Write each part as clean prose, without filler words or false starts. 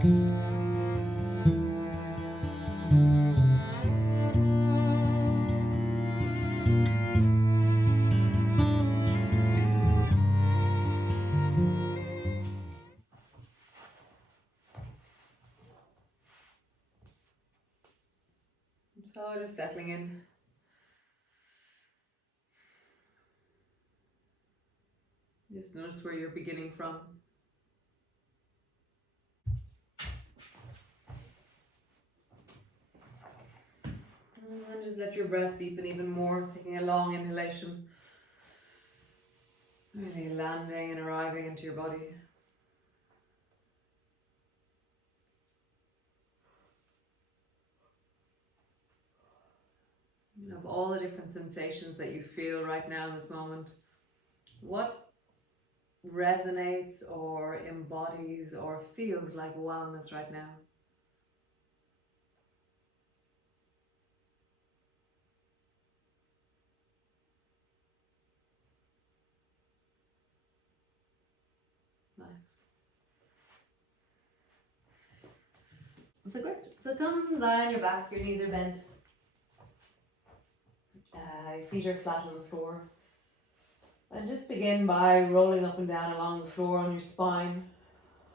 So just settling in. Just notice where you're beginning from. And then just let your breath deepen even more, taking a long inhalation. Really landing and arriving into your body. And of all the different sensations that you feel right now in this moment, what resonates or embodies or feels like wellness right now? Nice. So great. So come lie on your back, your knees are bent. Your feet are flat on the floor. And just begin by rolling up and down along the floor on your spine.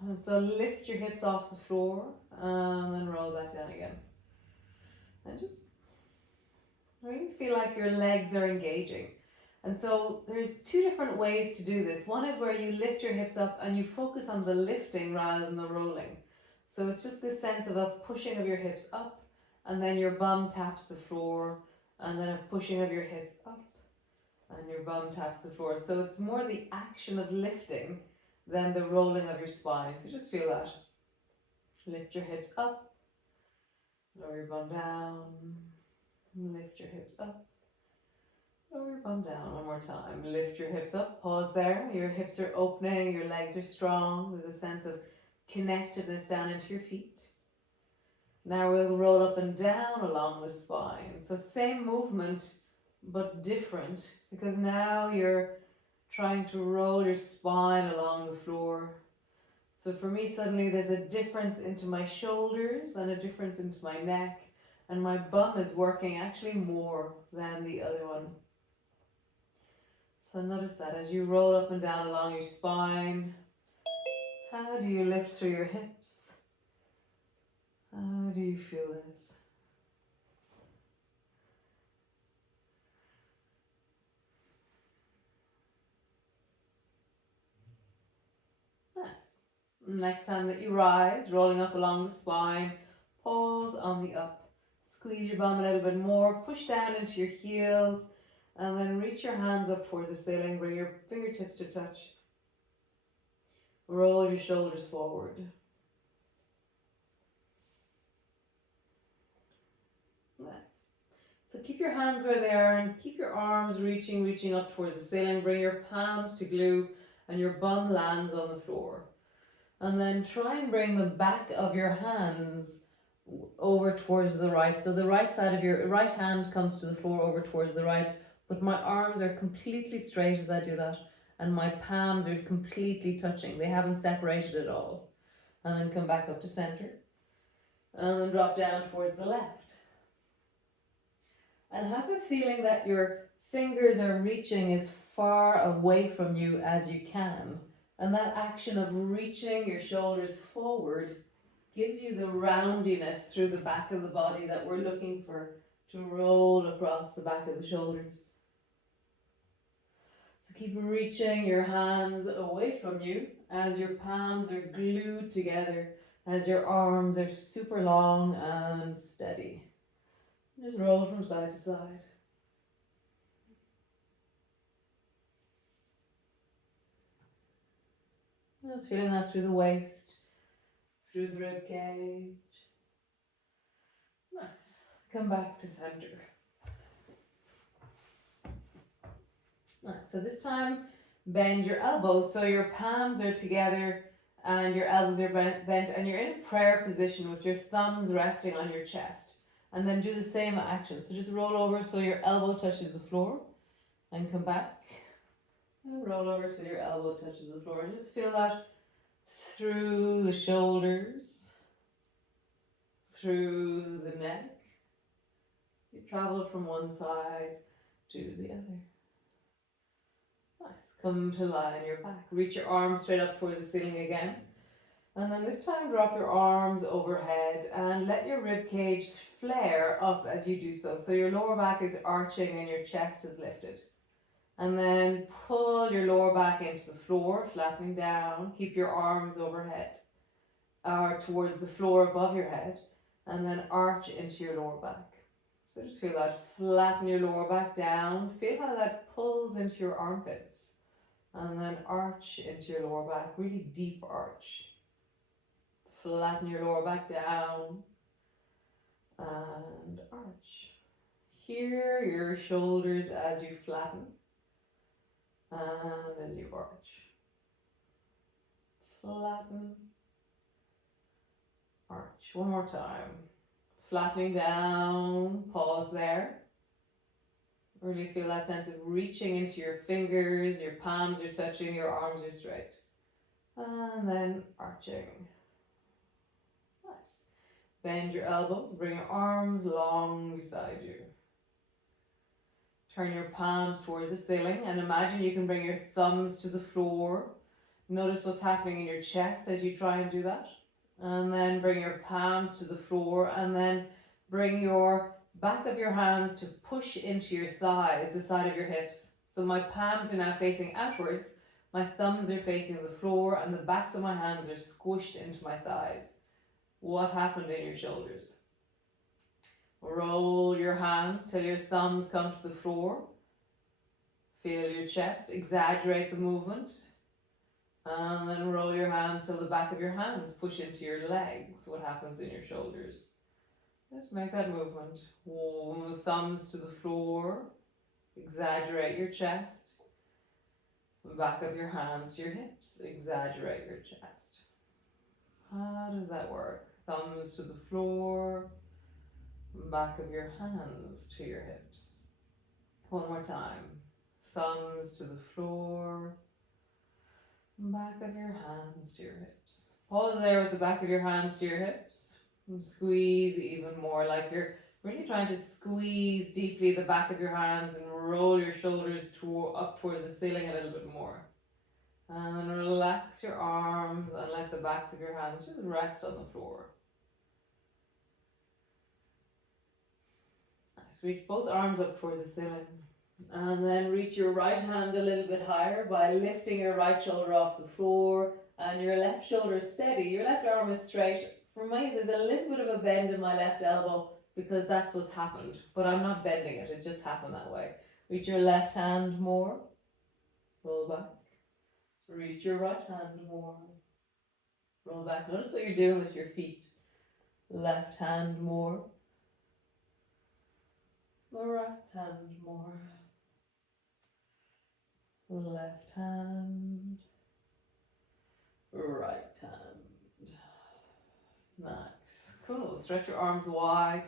And so lift your hips off the floor and then roll back down again. And just really feel like your legs are engaging. And so there's two different ways to do this. One is where you lift your hips up and you focus on the lifting rather than the rolling. So it's just this sense of a pushing of your hips up, and then your bum taps the floor, and then a pushing of your hips up, and your bum taps the floor. So it's more the action of lifting than the rolling of your spine. So just feel that. Lift your hips up, lower your bum down, lift your hips up, lower your bum down. One more time. Lift your hips up, pause there. Your hips are opening, your legs are strong. There's a sense of connectedness down into your feet. Now we'll roll up and down along the spine. So same movement, but different, because now you're trying to roll your spine along the floor. So for me, suddenly there's a difference into my shoulders and a difference into my neck, and my bum is working actually more than the other one. So notice that as you roll up and down along your spine, how do you lift through your hips? How do you feel this? Nice. Next time that you rise, rolling up along the spine, pause on the up. Squeeze your bum a little bit more, push down into your heels, and then reach your hands up towards the ceiling, bring your fingertips to touch. Roll your shoulders forward. Nice. So keep your hands where they are and keep your arms reaching up towards the ceiling. Bring your palms to glue and your bum lands on the floor. And then try and bring the back of your hands over towards the right. So the right side of your right hand comes to the floor over towards the right, but my arms are completely straight as I do that, and my palms are completely touching. They haven't separated at all. And then come back up to center, and then drop down towards the left. And have a feeling that your fingers are reaching as far away from you as you can. And that action of reaching your shoulders forward gives you the roundiness through the back of the body that we're looking for to roll across the back of the shoulders. So keep reaching your hands away from you as your palms are glued together, as your arms are super long and steady. Just roll from side to side. Just feeling that through the waist, through the rib cage. Nice. Come back to center. Nice. So this time, bend your elbows so your palms are together and your elbows are bent, and you're in a prayer position with your thumbs resting on your chest. And then do the same action. So just roll over so your elbow touches the floor and come back. And roll over so your elbow touches the floor. And just feel that through the shoulders. through the neck. You travel from one side to the other. Nice. Come to lie on your back. Reach your arms straight up towards the ceiling again. And then this time drop your arms overhead and let your rib cage flare up as you do so. So your lower back is arching and your chest is lifted. And then pull your lower back into the floor, flattening down. Keep your arms overhead or towards the floor above your head. And then arch into your lower back. So just feel that, flatten your lower back down. Feel how that pulls into your armpits. And then arch into your lower back, really deep arch. Flatten your lower back down and arch. Hear your shoulders as you flatten and as you arch. Flatten, arch. One more time. Flattening down, pause there. Really feel that sense of reaching into your fingers, your palms are touching, your arms are straight. And then arching. Nice. Bend your elbows, bring your arms long beside you. Turn your palms towards the ceiling and imagine you can bring your thumbs to the floor. Notice what's happening in your chest as you try and do that. And then bring your palms to the floor and then bring your back of your hands to push into your thighs, the side of your hips. So my palms are now facing outwards, my thumbs are facing the floor and the backs of my hands are squished into my thighs. What happened in your shoulders? Roll your hands till your thumbs come to the floor. Feel your chest, exaggerate the movement. And then roll your hands till the back of your hands push into your legs. What happens in your shoulders? Just make that movement. Thumbs to the floor. Exaggerate your chest. Back of your hands to your hips. Exaggerate your chest. How does that work? Thumbs to the floor. Back of your hands to your hips. One more time. Thumbs to the floor. Back of your hands to your hips. Pause there with the back of your hands to your hips. And squeeze even more, like you're really trying to squeeze deeply the back of your hands and roll your shoulders up towards the ceiling a little bit more. And then relax your arms and let the backs of your hands just rest on the floor. Nice. Reach both arms up towards the ceiling. And then reach your right hand a little bit higher by lifting your right shoulder off the floor and your left shoulder is steady. Your left arm is straight. For me, there's a little bit of a bend in my left elbow because that's what's happened, but I'm not bending it. It just happened that way. Reach your left hand more. Roll back. Reach your right hand more. Roll back. Notice what you're doing with your feet. Left hand more. The right hand more. Left hand. Right hand. Nice. Cool. Stretch your arms wide.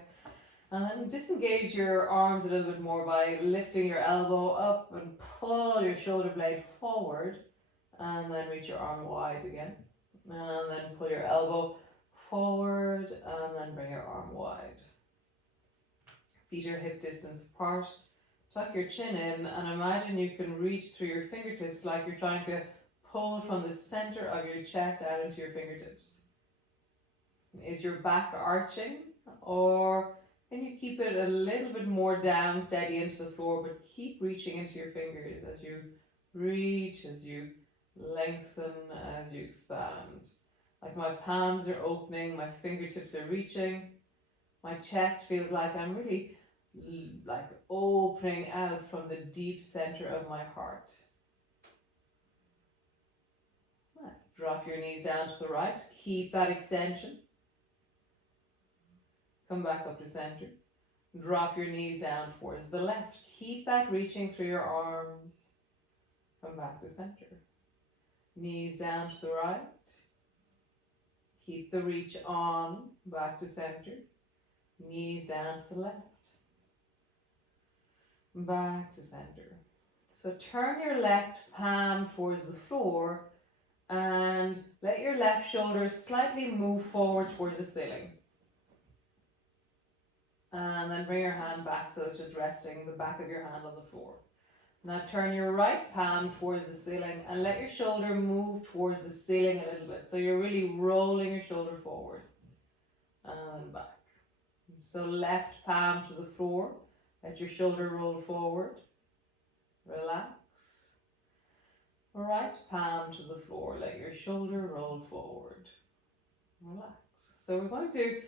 And then disengage your arms a little bit more by lifting your elbow up and pull your shoulder blade forward. And then reach your arm wide again. And then pull your elbow forward and then bring your arm wide. Feet are hip distance apart. Tuck your chin in and imagine you can reach through your fingertips like you're trying to pull from the center of your chest out into your fingertips. Is your back arching, or can you keep it a little bit more down, steady into the floor, but keep reaching into your fingers as you reach, as you lengthen, as you expand. Like my palms are opening, my fingertips are reaching, my chest feels like I'm really like opening out from the deep center of my heart. Nice. Drop your knees down to the right. Keep that extension. Come back up to center. Drop your knees down towards the left. Keep that reaching through your arms. Come back to center. Knees down to the right. Keep the reach on. Back to center. Knees down to the left. Back to center. So turn your left palm towards the floor and let your left shoulder slightly move forward towards the ceiling. And then bring your hand back so it's just resting the back of your hand on the floor. Now turn your right palm towards the ceiling and let your shoulder move towards the ceiling a little bit. So you're really rolling your shoulder forward and back. So left palm to the floor, let your shoulder roll forward, relax. Right palm to the floor, let your shoulder roll forward, relax. So we're going to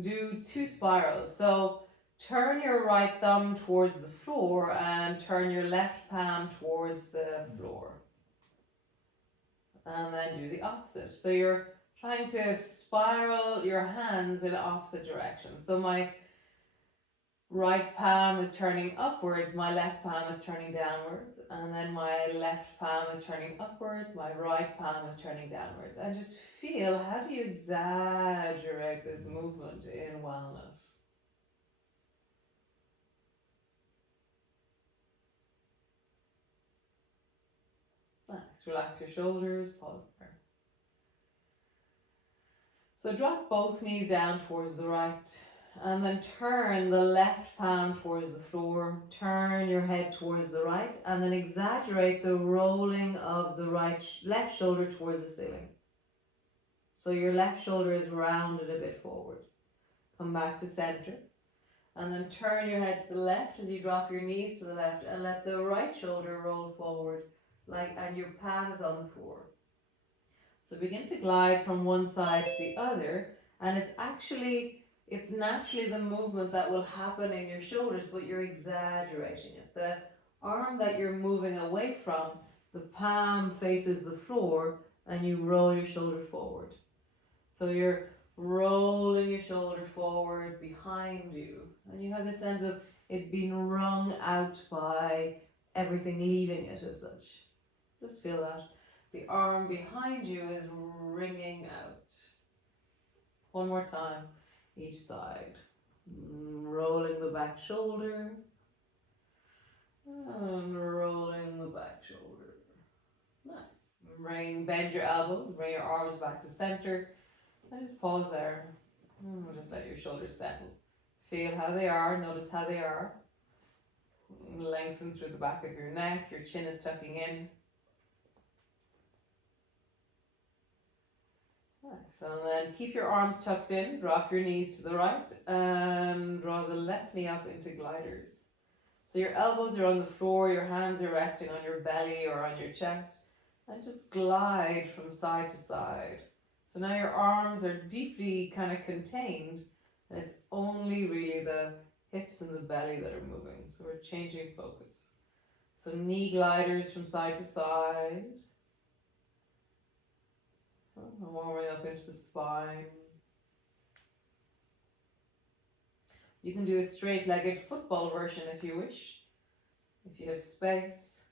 do 2 spirals. So turn your right thumb towards the floor and turn your left palm towards the floor. And then do the opposite. So you're trying to spiral your hands in opposite directions. So my right palm is turning upwards, my left palm is turning downwards, and then my left palm is turning upwards, my right palm is turning downwards. And just feel, how do you exaggerate this movement in wellness? Nice, relax your shoulders, pause there. So drop both knees down towards the right, and then turn the left palm towards the floor, turn your head towards the right, and then exaggerate the rolling of the left shoulder towards the ceiling. So your left shoulder is rounded a bit forward. Come back to center, and then turn your head to the left as you drop your knees to the left, and let the right shoulder roll forward, and your palm is on the floor. So begin to glide from one side to the other, and it's naturally the movement that will happen in your shoulders, but you're exaggerating it. The arm that you're moving away from, the palm faces the floor, and you roll your shoulder forward. So you're rolling your shoulder forward behind you, and you have this sense of it being wrung out by everything leaving it as such. Just feel that. The arm behind you is wringing out. One more time, each side. Rolling the back shoulder. And rolling the back shoulder. Nice. Bend your elbows, bring your arms back to center. And just pause there. And just let your shoulders settle. Feel how they are, notice how they are. Lengthen through the back of your neck, your chin is tucking in. Nice, and then keep your arms tucked in, drop your knees to the right, and draw the left knee up into gliders. So your elbows are on the floor, your hands are resting on your belly or on your chest, and just glide from side to side. So now your arms are deeply kind of contained, and it's only really the hips and the belly that are moving. So we're changing focus. So knee gliders from side to side. Warming up into the spine. You can do a straight-legged football version if you wish, if you have space.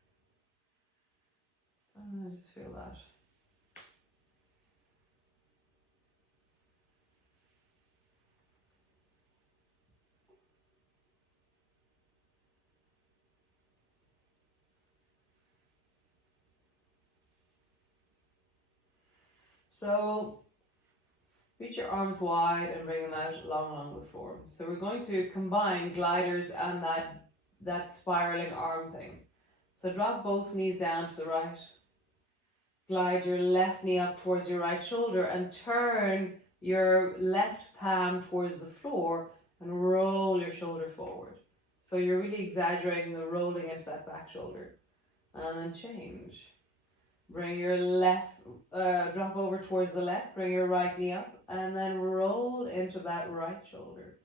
Just feel that. So reach your arms wide and bring them out along the floor. So we're going to combine gliders and that spiraling arm thing. So drop both knees down to the right. Glide your left knee up towards your right shoulder and turn your left palm towards the floor and roll your shoulder forward. So you're really exaggerating the rolling into that back shoulder. And then change. Bring your drop over towards the left, bring your right knee up, and then roll into that right shoulder.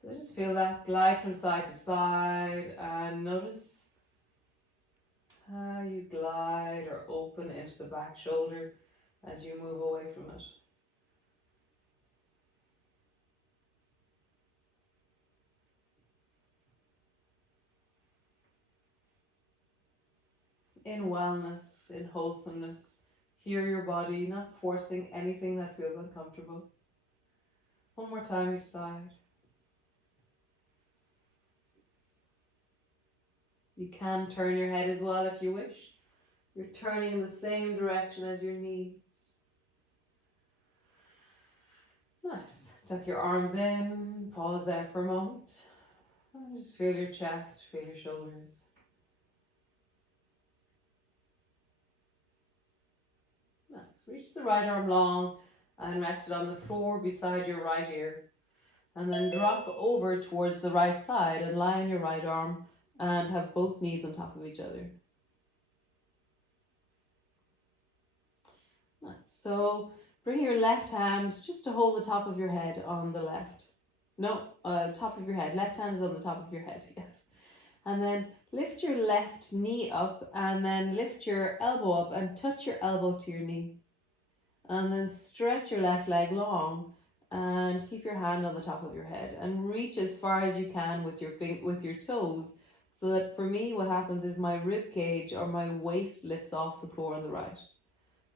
So just feel that, glide from side to side, and notice how you glide or open into the back shoulder as you move away from it. In wellness, in wholesomeness, hear your body, not forcing anything that feels uncomfortable. One more time each side. You can turn your head as well if you wish. You're turning in the same direction as your knees. Nice. Tuck your arms in, pause there for a moment. And just feel your chest, feel your shoulders. Nice. Reach the right arm long and rest it on the floor beside your right ear. And then drop over towards the right side and lie on your right arm and have both knees on top of each other. Nice. So bring your left hand just to hold the top of your head on the left. No, top of your head. Left hand is on the top of your head, yes. And then lift your left knee up and then lift your elbow up and touch your elbow to your knee. And then stretch your left leg long and keep your hand on the top of your head and reach as far as you can with your toes, so that for me what happens is my rib cage or my waist lifts off the floor on the right.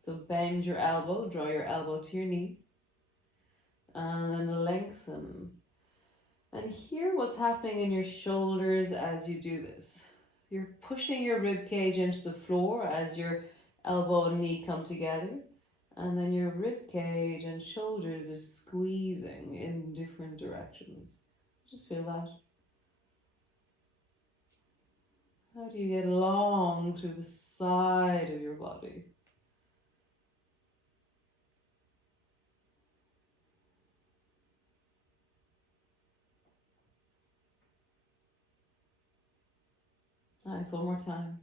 So bend your elbow, draw your elbow to your knee, and then lengthen. And hear what's happening in your shoulders as you do this. You're pushing your rib cage into the floor as your elbow and knee come together. And then your rib cage and shoulders are squeezing in different directions. Just feel that. How do you get long through the side of your body? Nice, one more time.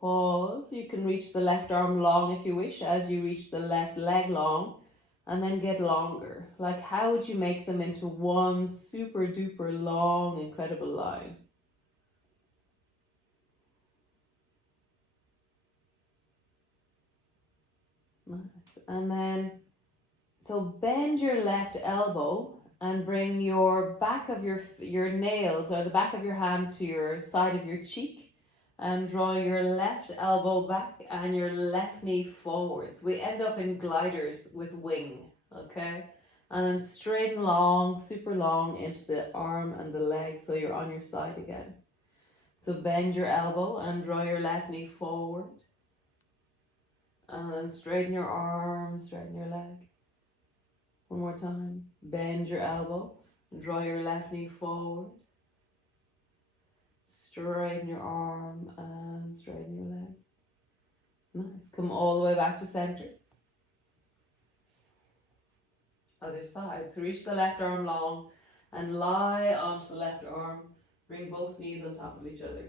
Pause. You can reach the left arm long if you wish, as you reach the left leg long, and then get longer. Like, how would you make them into one super duper long, incredible line? Nice. And then, so bend your left elbow and bring your back of your nails or the back of your hand to your side of your cheek, and draw your left elbow back and your left knee forwards. We end up in gliders with wing, okay? And then straighten long, super long into the arm and the leg, so you're on your side again. So bend your elbow and draw your left knee forward. And then straighten your arm, straighten your leg. One more time. Bend your elbow and draw your left knee forward. Straighten your arm and straighten your leg. Nice. Come all the way back to center. Other side. So reach the left arm long and lie onto the left arm. Bring both knees on top of each other.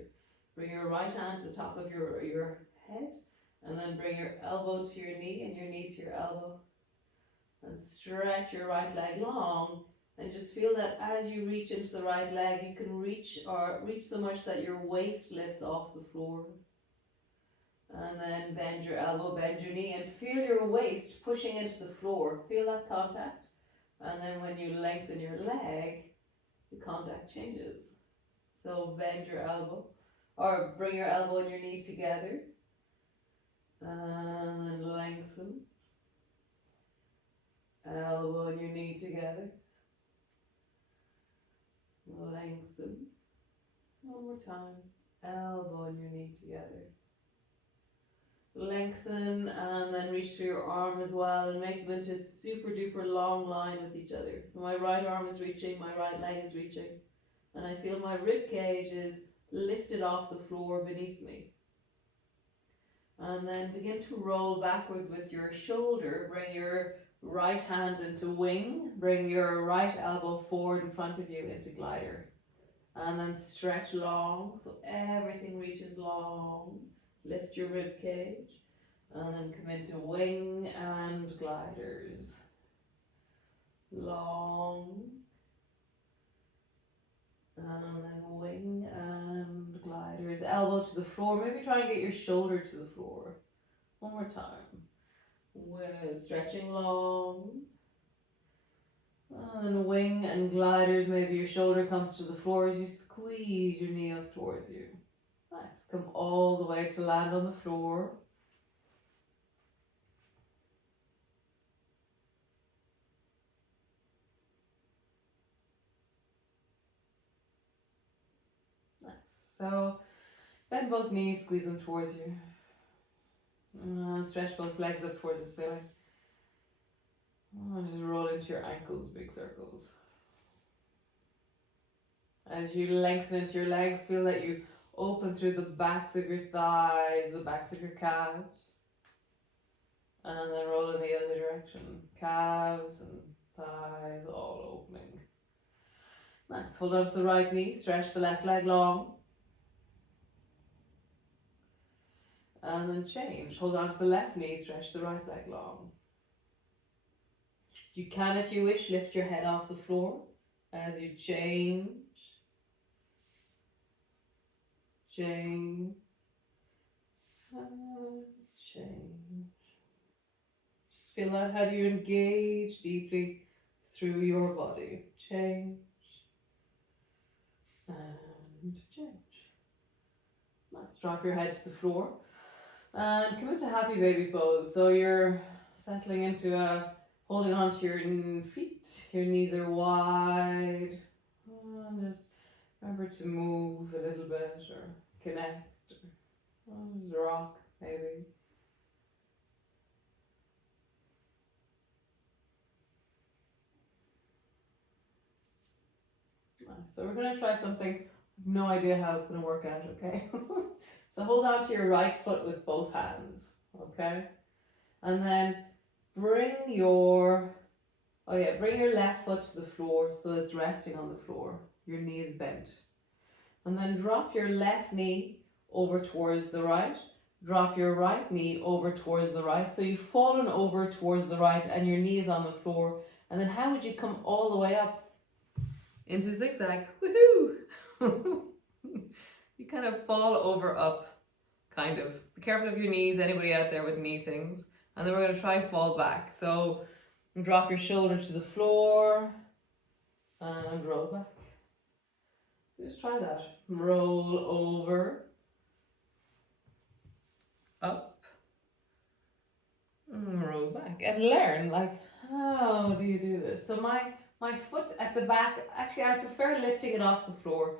Bring your right hand to the top of your head, and then bring your elbow to your knee and your knee to your elbow. And stretch your right leg long, and just feel that as you reach into the right leg, you can reach so much that your waist lifts off the floor. And then bend your elbow, bend your knee, and feel your waist pushing into the floor. Feel that contact. And then when you lengthen your leg, the contact changes. So bend your elbow, or bring your elbow and your knee together. And then lengthen. Elbow and your knee together. Lengthen. One more time. Elbow and your knee together. Lengthen, and then reach through your arm as well and make them into a super duper long line with each other. So my right arm is reaching, my right leg is reaching, and I feel my rib cage is lifted off the floor beneath me. And then begin to roll backwards with your shoulder. Bring your right hand into wing, bring your right elbow forward in front of you into glider, and then stretch long so everything reaches long. Lift your rib cage, and then come into wing and gliders. Long, and then wing and gliders. Elbow to the floor. Maybe try and get your shoulder to the floor. One more time. Stretching long. And then wing and gliders. Maybe your shoulder comes to the floor as you squeeze your knee up towards you. Nice. Come all the way to land on the floor. Nice. So bend both knees, squeeze them towards you. Stretch both legs up towards the ceiling. And just roll into your ankles, big circles. As you lengthen into your legs, feel that you open through the backs of your thighs, the backs of your calves. And then roll in the other direction. Calves and thighs all opening. Nice. Hold on to the right knee, stretch the left leg long. And then change. Hold on to the left knee, stretch the right leg long. You can, if you wish, lift your head off the floor as you change. Change. And change. Just feel that. How do you engage deeply through your body? Change. And change. Nice. Drop your head to the floor. And come into happy baby pose. So you're settling into holding on to your feet. Your knees are wide. And just remember to move a little bit or connect. Or just rock maybe. Nice. So we're going to try something. No idea how it's going to work out, okay? So hold on to your right foot with both hands, okay? And then bring your left foot to the floor so it's resting on the floor. Your knee is bent. And then drop your left knee over towards the right. Drop your right knee over towards the right. So you've fallen over towards the right and your knee is on the floor. And then how would you come all the way up? Into zigzag. Woohoo! You kind of fall over up, kind of. Be careful of your knees, anybody out there with knee things. And then we're going to try and fall back. So drop your shoulders to the floor and roll back. Just try that. Roll over, up, and roll back. And learn, like, how do you do this? So my foot at the back, actually I prefer lifting it off the floor.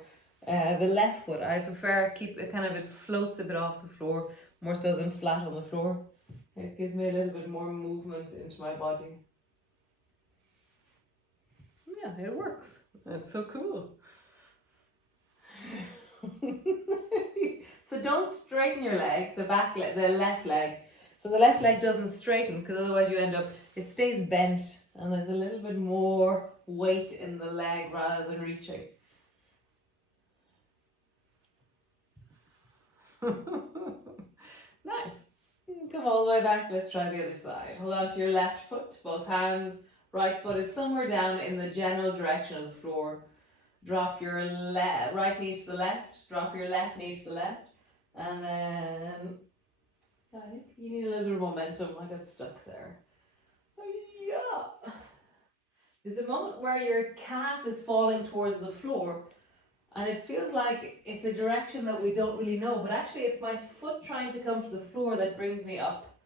The left foot, I prefer keep it kind of, it floats a bit off the floor, more so than flat on the floor. It gives me a little bit more movement into my body. Yeah, it works. That's so cool. So don't straighten your leg, the left leg. So the left leg doesn't straighten because otherwise you end up, it stays bent and there's a little bit more weight in the leg rather than reaching. Nice. Come all the way back. Let's try the other side. Hold on to your left foot, both hands. Right foot is somewhere down in the general direction of the floor. Drop your right knee to the left. Drop your left knee to the left. And then I think you need a little bit of momentum. I got stuck there. Yeah. There's a moment where your calf is falling towards the floor and it feels like it's a direction that we don't really know, but actually it's my foot trying to come to the floor that brings me up.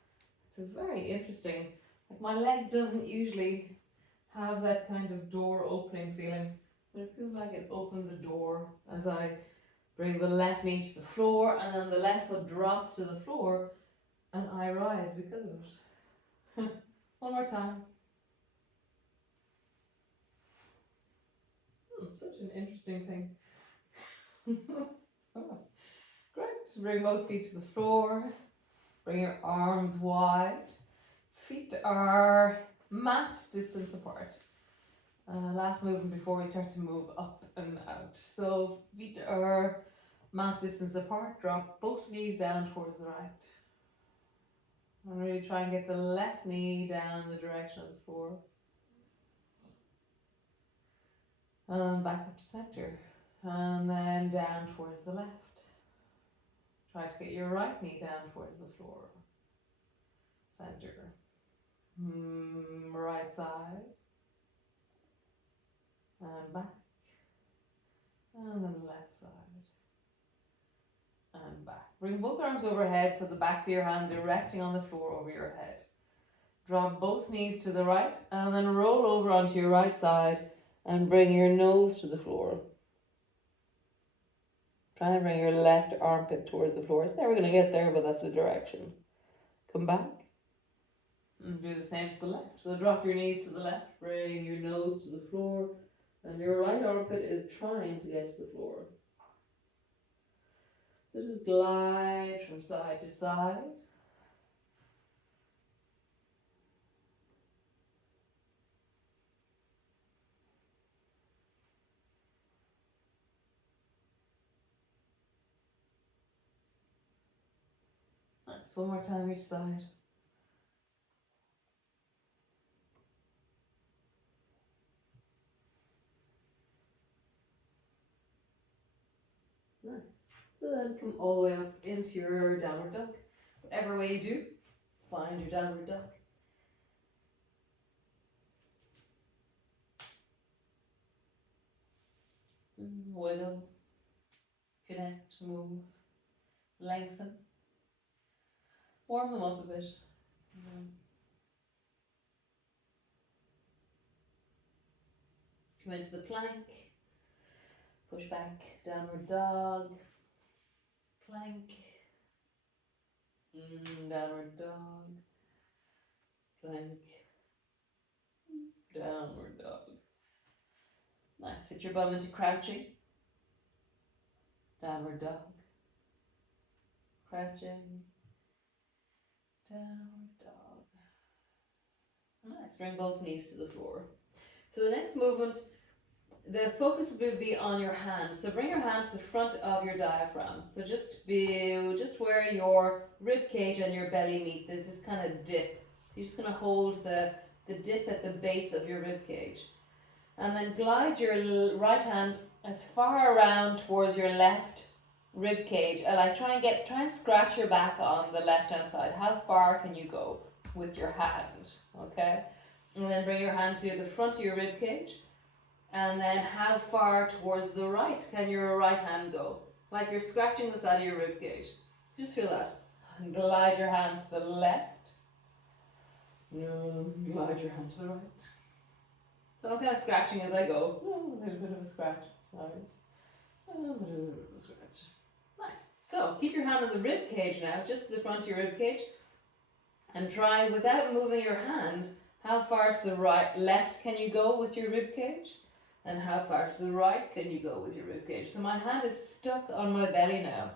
It's a very interesting, like my leg doesn't usually have that kind of door opening feeling, but it feels like it opens a door as I bring the left knee to the floor and then the left foot drops to the floor and I rise because of it. One more time. Such an interesting thing. Oh, great. Bring both feet to the floor. Bring your arms wide. Feet are mat distance apart. Last movement before we start to move up and out. So feet are mat distance apart. Drop both knees down towards the right. And really try and get the left knee down the direction of the floor. And back up to center. And then down towards the left. Try to get your right knee down towards the floor. Center. Right side. And back. And then left side. And back. Bring both arms overhead so the backs of your hands are resting on the floor over your head. Drop both knees to the right and then roll over onto your right side and bring your nose to the floor. Try and bring your left armpit towards the floor. It's never going to get there, but that's the direction. Come back. And do the same to the left. So drop your knees to the left, bring your nose to the floor, and your right armpit is trying to get to the floor. So just glide from side to side. Nice. One more time each side. Nice. So then come all the way up into your downward dog. Whatever way you do, find your downward dog. Wiggle, connect, move, lengthen. Warm them up a bit. Come into the plank. Push back, downward dog. Plank. Downward dog. Plank. Downward dog. Nice. Sit your bum into crouching. Downward dog. Crouching. Downward dog. Nice. Bring both knees to the floor. So the next movement, the focus will be on your hand. So bring your hand to the front of your diaphragm. So just where your rib cage and your belly meet. There's this kind of dip. You're just going to hold the dip at the base of your rib cage. And then glide your right hand as far around towards your left rib cage. Like try and scratch your back on the left hand side. How far can you go with your hand? Okay? And then bring your hand to the front of your rib cage. And then how far towards the right can your right hand go? Like you're scratching the side of your rib cage. Just feel that. And glide your hand to the left. Glide your hand to the right. So I'm kind of scratching as I go. A little bit of a scratch. Nice. A little bit of a scratch. Nice. So keep your hand on the rib cage now, just to the front of your rib cage. And try, without moving your hand, how far to the left can you go with your rib cage? And how far to the right can you go with your rib cage? So my hand is stuck on my belly now.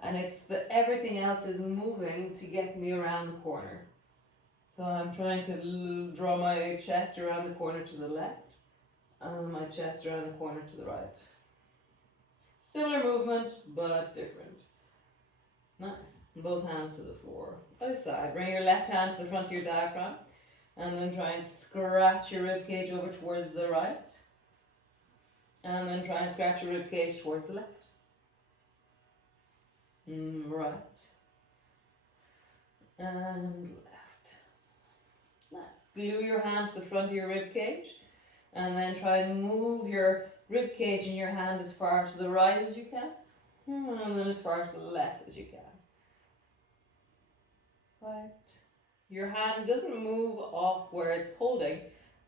And it's that everything else is moving to get me around the corner. So I'm trying to draw my chest around the corner to the left. And my chest around the corner to the right. Similar movement, but different. Nice. Both hands to the floor. Other side. Bring your left hand to the front of your diaphragm. And then try and scratch your rib cage over towards the right. And then try and scratch your rib cage towards the left. Right. And left. Nice. Glue your hand to the front of your rib cage. And then try and move your rib cage in your hand as far to the right as you can. And then as far to the left as you can. Right. Your hand doesn't move off where it's holding,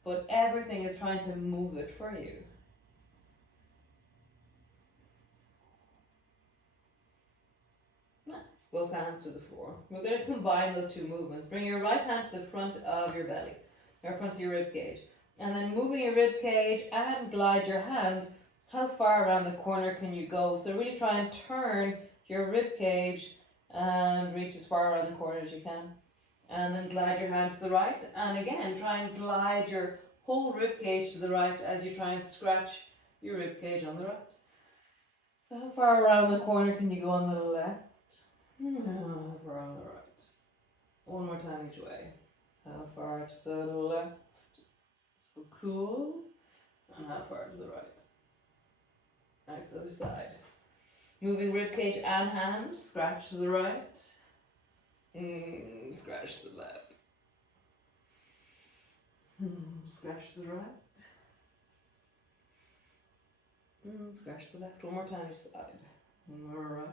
but everything is trying to move it for you. Nice. Both hands to the floor. We're going to combine those two movements. Bring your right hand to the front of your belly, or front of your rib cage. And then moving your rib cage and glide your hand. How far around the corner can you go? So really try and turn your rib cage and reach as far around the corner as you can. And then glide your hand to the right. And again, try and glide your whole rib cage to the right as you try and scratch your rib cage on the right. So how far around the corner can you go on the left? How far on the right? One more time each way. How far to the left? So cool. And how far to the right? Nice, other side. Moving rib cage and hand. Scratch to the right. Scratch to the left. Scratch to the right. Scratch to the left. One more time each side. Right.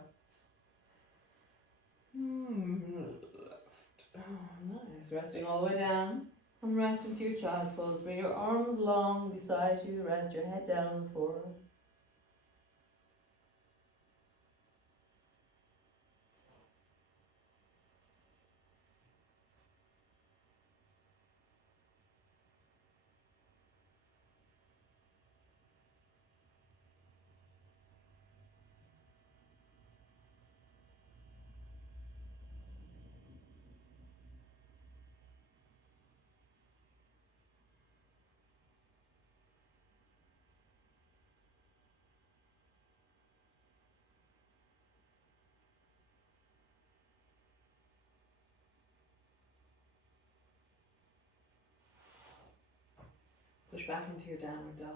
Left. Oh, nice. Resting all the way down. And rest into your child's pose. Bring your arms long beside you. Rest your head down on the floor. Push back into your downward dog.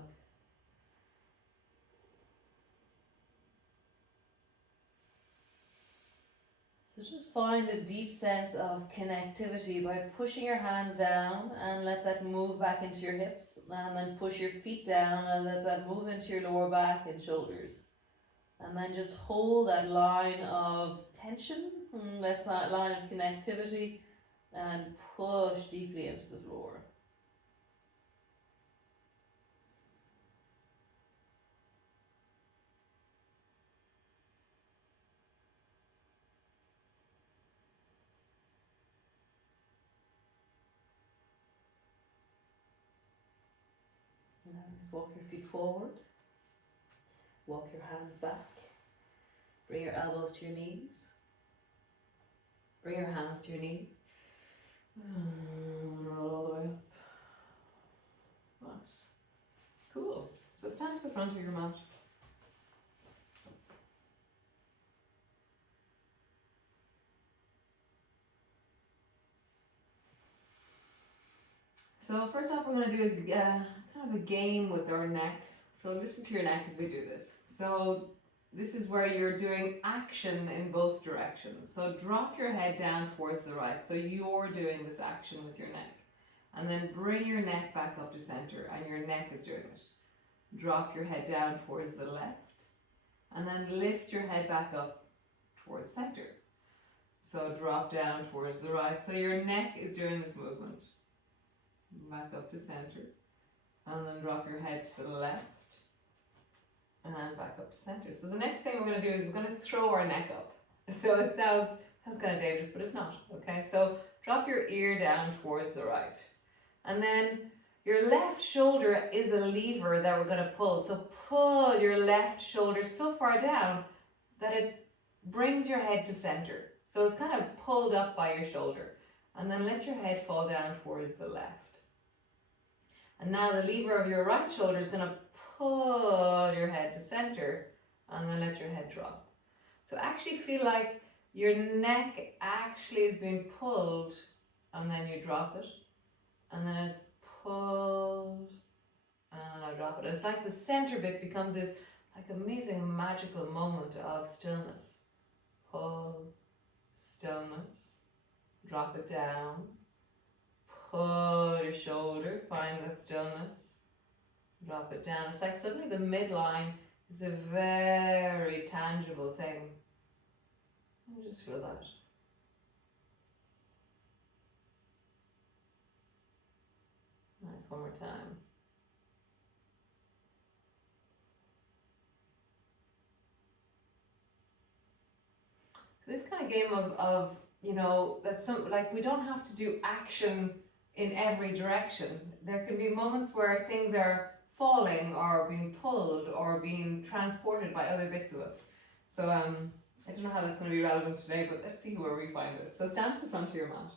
So just find a deep sense of connectivity by pushing your hands down and let that move back into your hips, and then push your feet down and let that move into your lower back and shoulders. And then just hold that line of tension, that's that line of connectivity, and push deeply into the floor. Now just walk your feet forward, walk your hands back, bring your elbows to your knees, bring your hands to your knee, and roll all the way up. Nice. Cool. So stand to the front of your mat. So first off, we're going to do a kind of a game with our neck. So listen to your neck as we do this. So this is where you're doing action in both directions. So drop your head down towards the right. So you're doing this action with your neck. And then bring your neck back up to center, and your neck is doing it. Drop your head down towards the left, and then lift your head back up towards center. So drop down towards the right. So your neck is doing this movement. Back up to center, and then drop your head to the left, and back up to center. So the next thing we're going to do is we're going to throw our neck up. So it sounds kind of dangerous, but it's not. Okay, so drop your ear down towards the right, and then your left shoulder is a lever that we're going to pull. So pull your left shoulder so far down that it brings your head to center. So it's kind of pulled up by your shoulder, and then let your head fall down towards the left. And now the lever of your right shoulder is going to pull your head to center, and then let your head drop. So actually feel like your neck actually is being pulled, and then you drop it, and then it's pulled, and then I drop it. It's like the center bit becomes this like amazing magical moment of stillness. Pull, stillness, drop it down. Pull your shoulder, find that stillness, drop it down. It's like suddenly the midline is a very tangible thing. And just feel that. Nice, one more time. This kind of game of you know, that's some, like, we don't have to do action in every direction. There can be moments where things are falling or being pulled or being transported by other bits of us. So I don't know how that's going to be relevant today, but let's see where we find this. So stand at the front of your mat.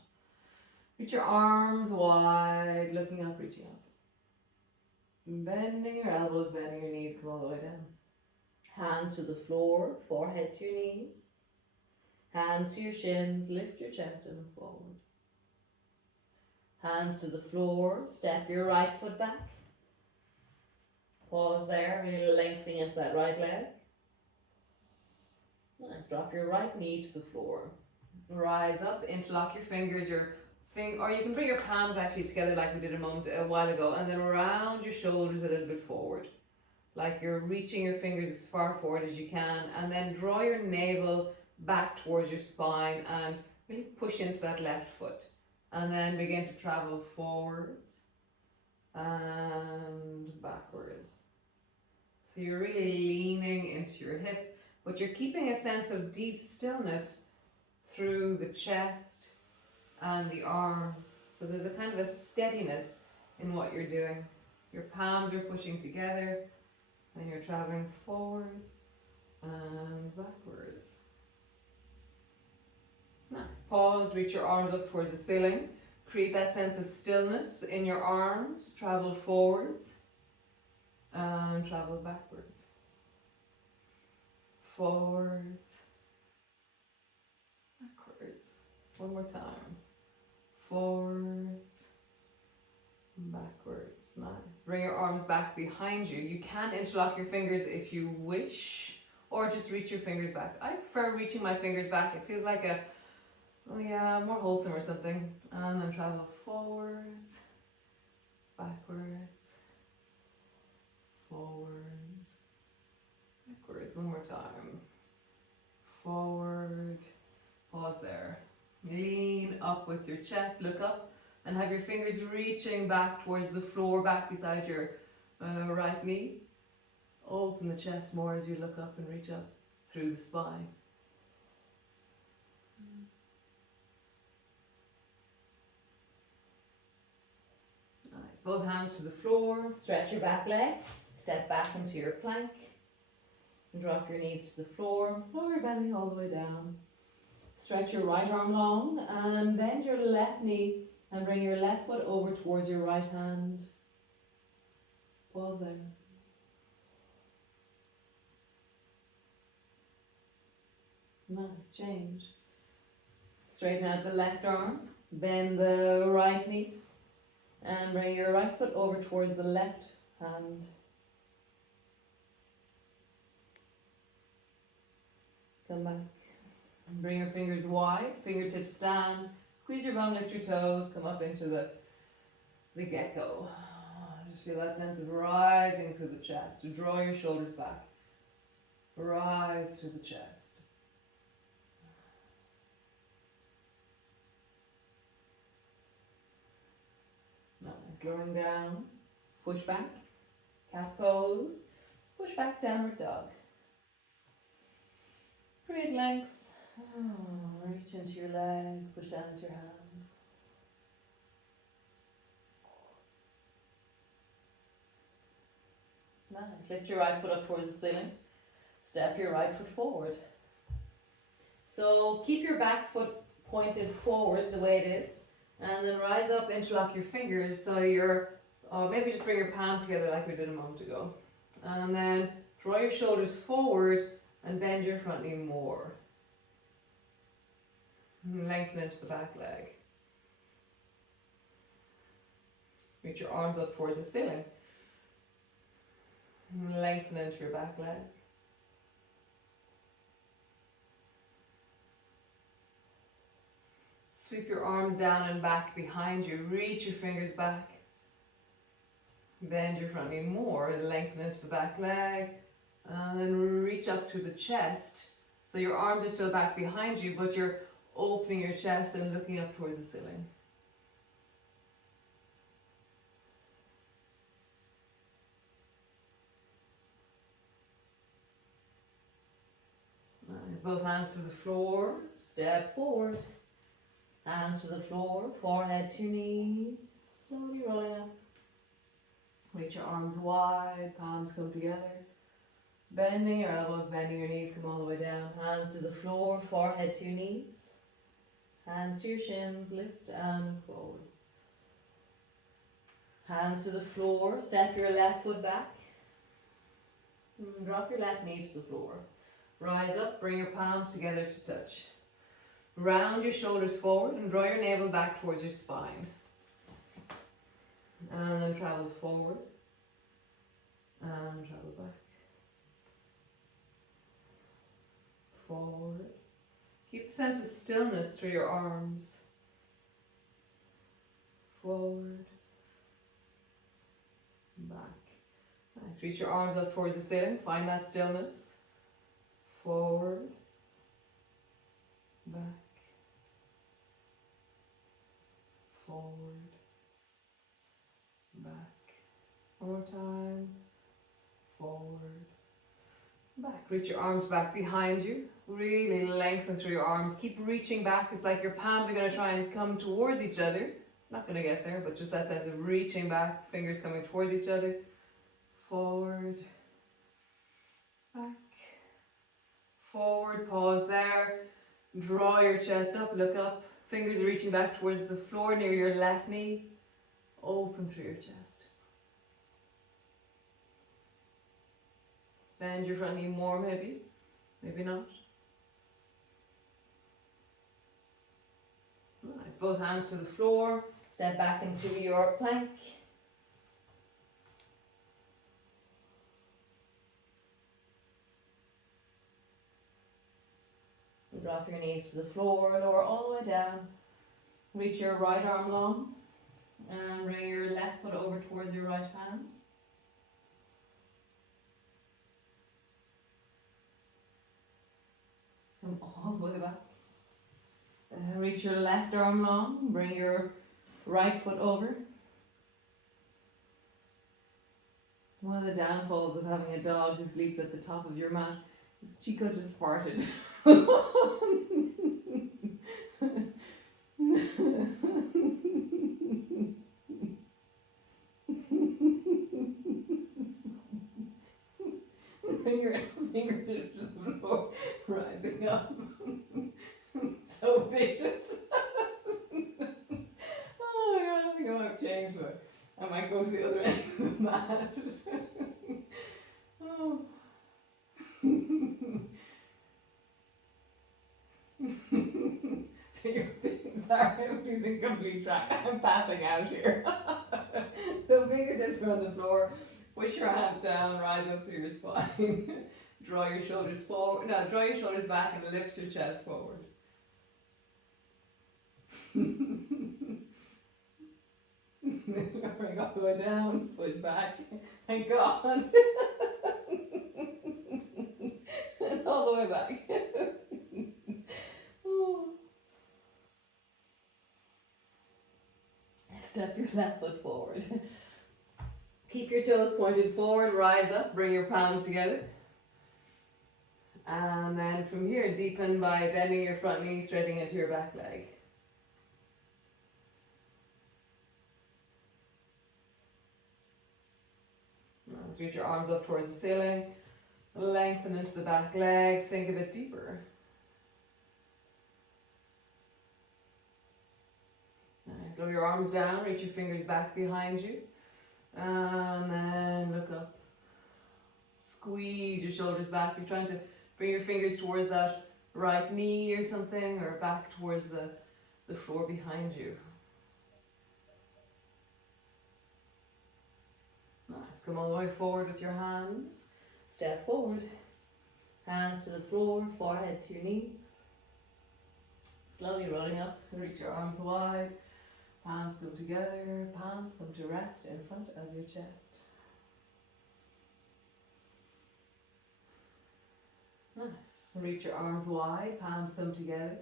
Reach your arms wide, looking up, reaching up. Bending your elbows, bending your knees, come all the way down. Hands to the floor, forehead to your knees. Hands to your shins, lift your chest and forward. Hands to the floor, step your right foot back. Pause there, really lengthening into that right leg. Nice, drop your right knee to the floor. Rise up, interlock your fingers, or you can bring your palms actually together like we did a while ago, and then round your shoulders a little bit forward. Like you're reaching your fingers as far forward as you can, and then draw your navel back towards your spine and really push into that left foot, and then begin to travel forwards and backwards. So you're really leaning into your hip, but you're keeping a sense of deep stillness through the chest and the arms. So there's a kind of a steadiness in what you're doing. Your palms are pushing together, and you're traveling forwards and backwards. Nice. Pause, reach your arms up towards the ceiling. Create that sense of stillness in your arms. Travel forwards and travel backwards. Forwards, backwards. One more time. Forwards, backwards. Nice. Bring your arms back behind you. You can interlock your fingers if you wish, or just reach your fingers back. I prefer reaching my fingers back. It feels like a, oh yeah, more wholesome or something. And then travel forwards, backwards, forwards, backwards. One more time. Forward, pause there. Lean up with your chest, look up, and have your fingers reaching back towards the floor, back beside your right knee. Open the chest more as you look up and reach up through the spine. Nice. Both hands to the floor. Stretch your back leg. Step back into your plank. And drop your knees to the floor. Lower your belly all the way down. Stretch your right arm long and bend your left knee and bring your left foot over towards your right hand. Pause there. Nice, change. Straighten out the left arm, bend the right knee, and bring your right foot over towards the left hand. Come back. And bring your fingers wide, fingertips stand, squeeze your bum, lift your toes, come up into the gecko. Just feel that sense of rising through the chest. Draw your shoulders back. Rise through the chest. Nice. Lowering down. Push back. Cat pose. Push back, downward dog. Create length. Reach into your legs. Push down into your hands. Nice. Lift your right foot up towards the ceiling. Step your right foot forward. So keep your back foot pointed forward the way it is. And then rise up, interlock your fingers so you're, maybe just bring your palms together like we did a moment ago. And then draw your shoulders forward and bend your front knee more. Lengthen into the back leg. Reach your arms up towards the ceiling. Lengthen into your back leg. Sweep your arms down and back behind you. Reach your fingers back. Bend your front knee more. Lengthen into the back leg. And then reach up through the chest. So your arms are still back behind you, but you're opening your chest and looking up towards the ceiling. Nice. Both hands to the floor. Step forward. Hands to the floor, forehead to knees, slowly rolling up. Reach your arms wide, palms come together. Bending your elbows, bending your knees, come all the way down. Hands to the floor, forehead to knees. Hands to your shins, lift and forward. Hands to the floor, step your left foot back. Drop your left knee to the floor. Rise up, bring your palms together to touch. Round your shoulders forward and draw your navel back towards your spine. And then travel forward. And travel back. Forward. Keep a sense of stillness through your arms. Forward. Back. Nice. Reach your arms up towards the ceiling. Find that stillness. Forward. Back. Forward, back. One more time. Forward, back. Reach your arms back behind you. Really lengthen through your arms. Keep reaching back. It's like your palms are going to try and come towards each other. Not going to get there, but just that sense of reaching back. Fingers coming towards each other. Forward, back. Forward, pause there. Draw your chest up, look up. Fingers reaching back towards the floor near your left knee. Open through your chest. Bend your front knee more maybe. Maybe not. Nice. Both hands to the floor. Step back into your plank. Drop your knees to the floor, lower all the way down. Reach your right arm long and bring your left foot over towards your right hand. Come all the way back. Reach your left arm long, bring your right foot over. One of the downfalls of having a dog who sleeps at the top of your mat is Chico just farted. Bring your fingertips to the floor, rising up. So vicious. Oh my god, I think I might change that. I might go to the other end of the mat. Oh. So you're being, sorry, I'm losing complete track. I'm passing out here. So fingertips are on the floor. Push your hands down, rise up through your spine. Draw your shoulders forward. No, draw your shoulders back and lift your chest forward. Lowering all the way down, push back. Thank God. And all the way back. Oh. Step your left foot forward. Keep your toes pointed forward, rise up, bring your palms together. And then from here, deepen by bending your front knee, straightening into your back leg. Now, reach your arms up towards the ceiling, lengthen into the back leg, sink a bit deeper. Nice. Lower your arms down, reach your fingers back behind you. And then look up. Squeeze your shoulders back. You're trying to bring your fingers towards that right knee or something, or back towards the floor behind you. Nice. Come all the way forward with your hands. Step forward. Hands to the floor, forehead to your knees. Slowly rolling up. Reach your arms wide. Palms come together. Palms come to rest in front of your chest. Nice. Reach your arms wide. Palms come together.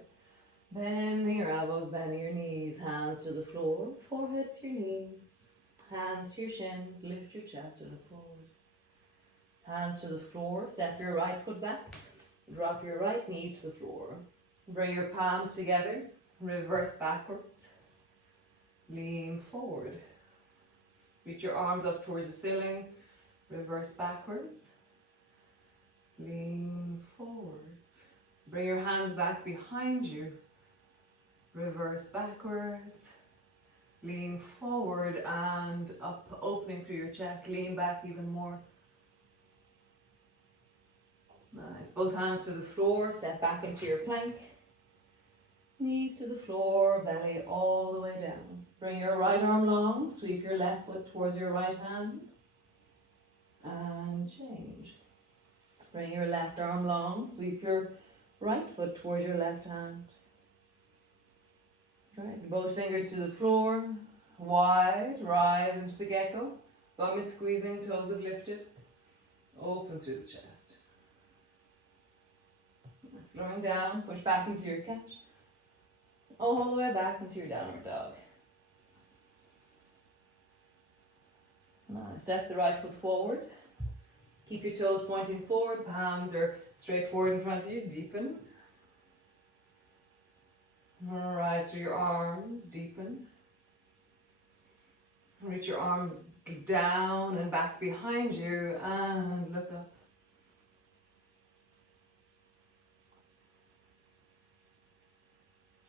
Bend your elbows, bend your knees. Hands to the floor, forehead to your knees. Hands to your shins, lift your chest and look forward. Hands to the floor, step your right foot back. Drop your right knee to the floor. Bring your palms together, reverse backwards. Lean forward. Reach your arms up towards the ceiling, reverse backwards. Lean forwards. Bring your hands back behind you, reverse backwards. Lean forward and up, opening through your chest. Lean back even more. Nice. Both hands to the floor. Step back into your plank. Knees to the floor, belly all the way down. Bring your right arm long. Sweep your left foot towards your right hand. And change. Bring your left arm long. Sweep your right foot towards your left hand. Right. Both fingers to the floor, wide, rise into the gecko. Bum is squeezing, toes have lifted. Open through the chest. Slowing down, push back into your cat. All the way back into your downward dog. Now step the right foot forward. Keep your toes pointing forward, palms are straight forward in front of you, deepen. Rise through your arms, deepen. Reach your arms down and back behind you and look up.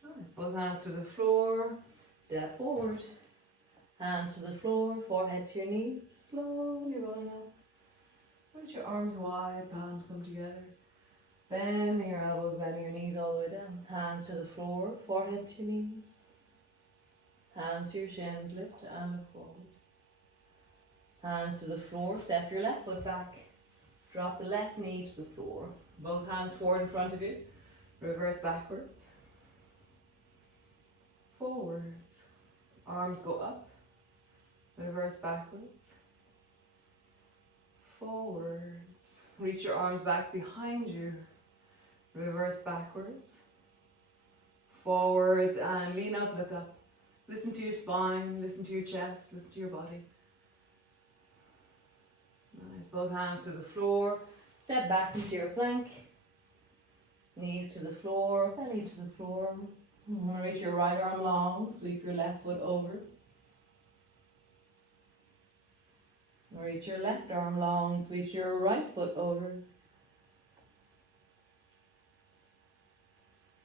Nice. Both hands to the floor, step forward. Hands to the floor, forehead to your knees, slowly rolling up. Reach your arms wide, palms come together. Bending your elbows, bending your knees all the way down. Hands to the floor, forehead to your knees. Hands to your shins, lift and look forward. Hands to the floor, step your left foot back. Drop the left knee to the floor. Both hands forward in front of you. Reverse backwards. Forwards. Arms go up. Reverse backwards. Forwards. Reach your arms back behind you. Reverse backwards. Forwards and lean up, look up. Listen to your spine, listen to your chest, listen to your body. Nice, both hands to the floor. Step back into your plank. Knees to the floor, belly to the floor. Reach your right arm long, sweep your left foot over. Reach your left arm long, sweep your right foot over.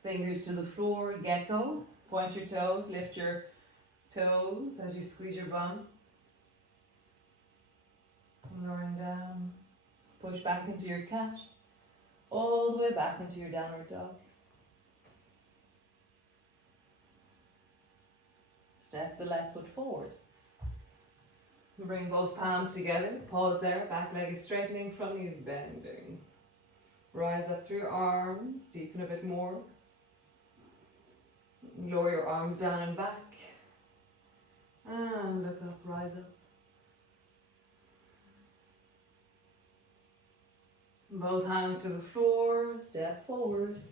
Fingers to the floor, gecko. Point your toes, lift your toes as you squeeze your bum. Lowering down. Push back into your cat. All the way back into your downward dog. Step the left foot forward. Bring both palms together. Pause there. Back leg is straightening, front knee is bending. Rise up through your arms. Deepen a bit more. Lower your arms down and back. And look up, rise up. Both hands to the floor, step forward.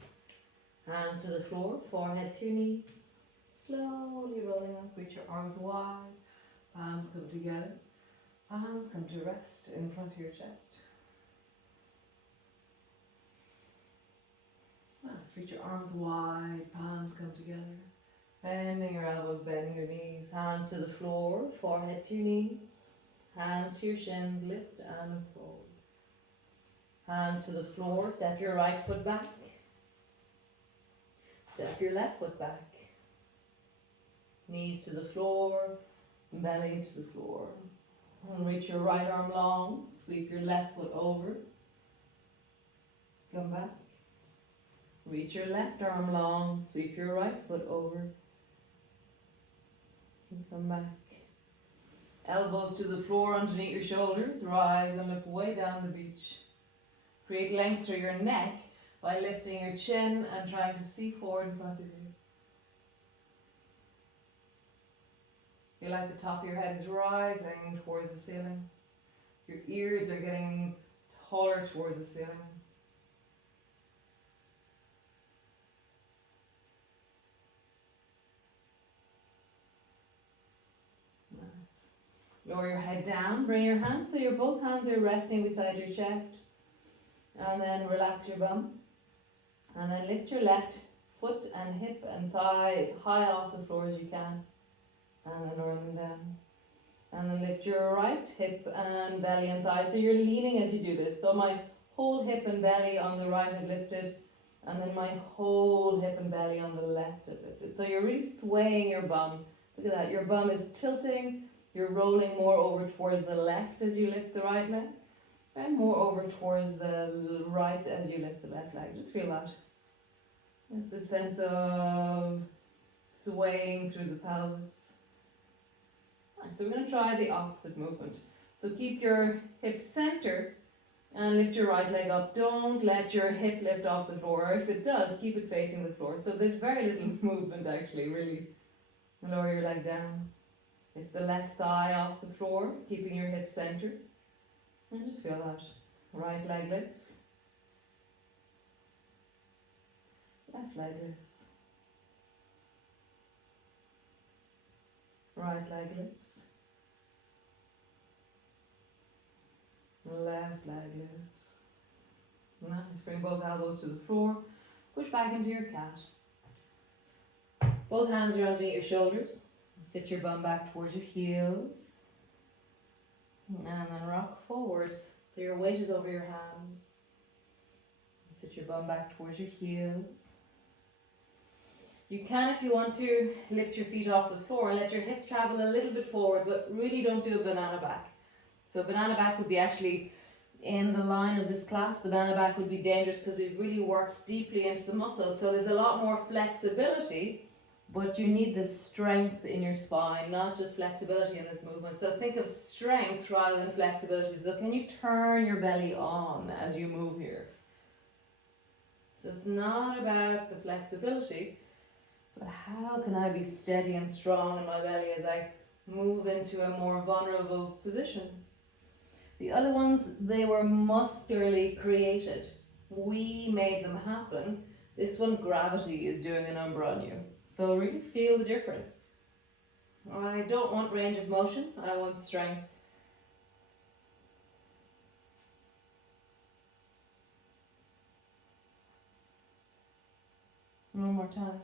Hands to the floor, forehead to your knees. Slowly rolling up, reach your arms wide. Palms come together. Palms come to rest in front of your chest. Nice, reach your arms wide, palms come together. Bending your elbows, bending your knees. Hands to the floor, forehead to your knees. Hands to your shins, lift and look forward. Hands to the floor, step your right foot back. Step your left foot back. Knees to the floor, belly to the floor. And reach your right arm long, sweep your left foot over. Come back. Reach your left arm long, sweep your right foot over. And come back. Elbows to the floor underneath your shoulders. Rise and look way down the beach. Create length through your neck by lifting your chin and trying to see forward in front of you. Feel like the top of your head is rising towards the ceiling. Your ears are getting taller towards the ceiling. Lower your head down, bring your hands so both hands are resting beside your chest. And then relax your bum. And then lift your left foot and hip and thigh as high off the floor as you can. And then lower them down. And then lift your right hip and belly and thigh. So you're leaning as you do this. So my whole hip and belly on the right have lifted. And then my whole hip and belly on the left have lifted. So you're really swaying your bum. Look at that. Your bum is tilting. You're rolling more over towards the left as you lift the right leg, and more over towards the right as you lift the left leg. Just feel that. There's a sense of swaying through the pelvis. Right, so we're going to try the opposite movement. So keep your hips centered and lift your right leg up. Don't let your hip lift off the floor. Or if it does, keep it facing the floor. So there's very little movement actually, really. Lower your leg down. Lift the left thigh off the floor, keeping your hips centered. And just feel that. Right leg lifts. Left leg lifts. Right leg lifts. Left leg lifts. Nice. Bring both elbows to the floor. Push back into your cat. Both hands are underneath your shoulders. Sit your bum back towards your heels. And then rock forward so your weight is over your hands. Sit your bum back towards your heels. You can, if you want to, lift your feet off the floor and let your hips travel a little bit forward, but really don't do a banana back. So banana back would be actually in the line of this class. Banana back would be dangerous because we've really worked deeply into the muscles. So there's a lot more flexibility, but you need the strength in your spine, not just flexibility in this movement. So think of strength rather than flexibility. So can you turn your belly on as you move here? So it's not about the flexibility, it's about how can I be steady and strong in my belly as I move into a more vulnerable position. The other ones, they were muscularly created. We made them happen. This one, gravity is doing a number on you. So really feel the difference. I don't want range of motion, I want strength. One more time.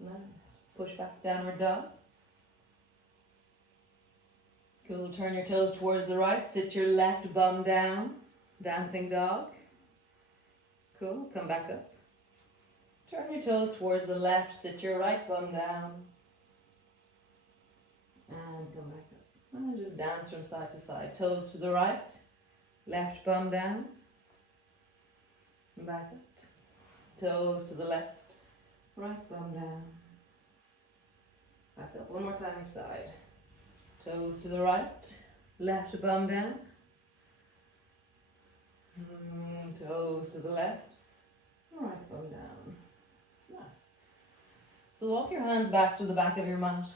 Nice. Push back, downward dog. Cool, turn your toes towards the right, sit your left bum down, dancing dog. Cool, come back up. Turn your toes towards the left, sit your right bum down. And come back up. And just dance from side to side. Toes to the right, left bum down. And back up. Toes to the left, right bum down. Back up, one more time each side. Toes to the right, left bum down. Toes to the left, right bum down. Nice. So walk your hands back to the back of your mat.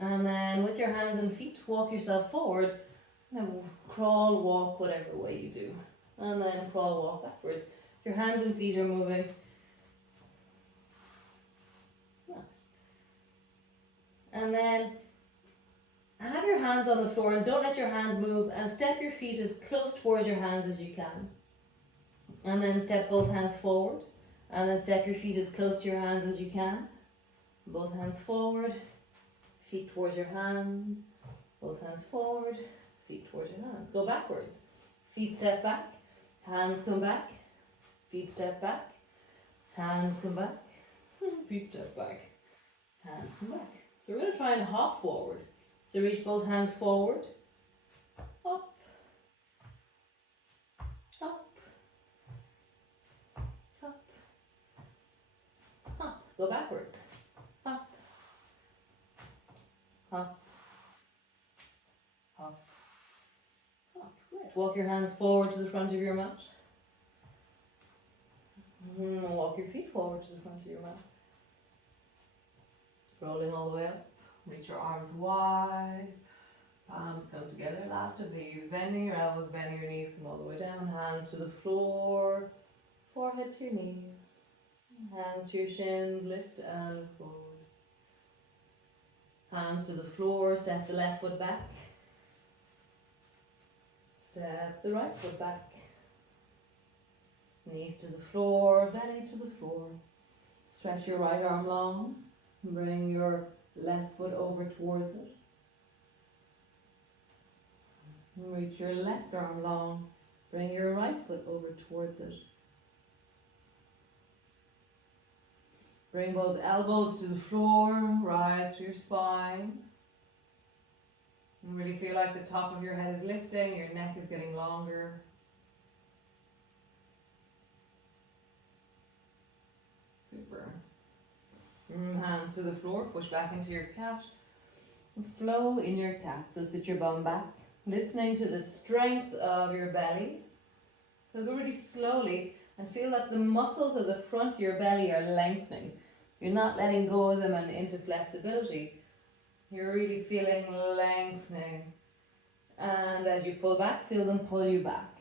And then with your hands and feet, walk yourself forward. And crawl, walk, whatever way you do. And then crawl, walk backwards. Your hands and feet are moving. Nice. And then have your hands on the floor and don't let your hands move, and step your feet as close towards your hands as you can. And then step both hands forward, and then step your feet as close to your hands as you can. Both hands forward, feet towards your hands, both hands forward, feet towards your hands. Go backwards. Feet step back, hands come back, feet step back, hands come back, feet step back, hands come back. So we're going to try and hop forward. So reach both hands forward, up, up, up, up. Go backwards, up, up, up, up. Great. Walk your hands forward to the front of your mat. Walk your feet forward to the front of your mat. Rolling all the way up. Reach your arms wide, palms come together. Last of these, bending your elbows, bending your knees, come all the way down. Hands to the floor, forehead to your knees. Hands to your shins, lift and look forward. Hands to the floor, step the left foot back. Step the right foot back. Knees to the floor, belly to the floor. Stretch your right arm long. Bring your left foot over towards it. Reach your left arm long. Bring your right foot over towards it. Bring both elbows to the floor. Rise to your spine. And really feel like the top of your head is lifting. Your neck is getting longer. Super. Hands to the floor, push back into your cat. Flow in your cat, so sit your bum back. Listening to the strength of your belly. So go really slowly and feel that the muscles at the front of your belly are lengthening. You're not letting go of them and into flexibility. You're really feeling lengthening. And as you pull back, feel them pull you back.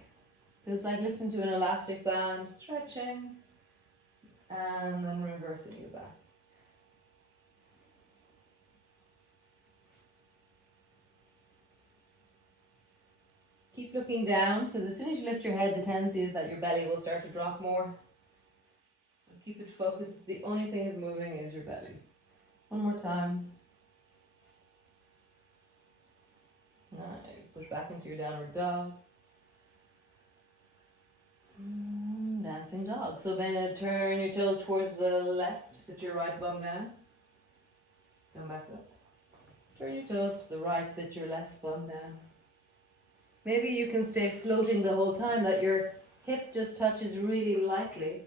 So it's like listening to an elastic band, stretching, and then reversing you back. Keep looking down, because as soon as you lift your head, the tendency is that your belly will start to drop more. Keep it focused. The only thing is moving is your belly. One more time. Nice. Push back into your downward dog. Dancing dog. So then turn your toes towards the left. Sit your right bum down. Come back up. Turn your toes to the right. Sit your left bum down. Maybe you can stay floating the whole time, that your hip just touches really lightly.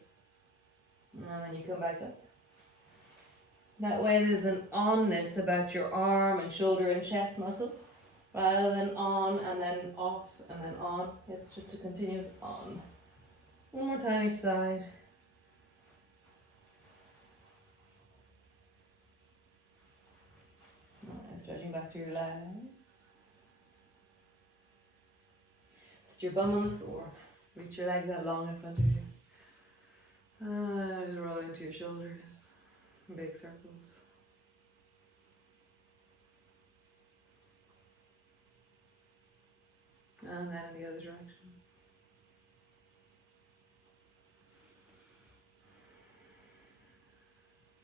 And then you come back up. That way there's an onness about your arm and shoulder and chest muscles. rather than on and then off and then on. It's just a continuous on. One more time each side. Right, stretching back through your legs. Sit your bum on the floor. Reach your legs out long in front of you. Just roll into your shoulders. Big circles. And then in the other direction.